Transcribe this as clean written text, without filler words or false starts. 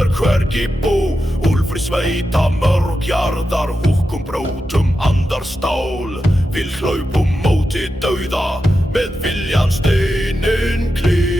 er hvergi bú. Úlfur sveita mörg jarðar, húkkum brótum andar stál. Við hlaupum móti dauða með viljan steininn klíð.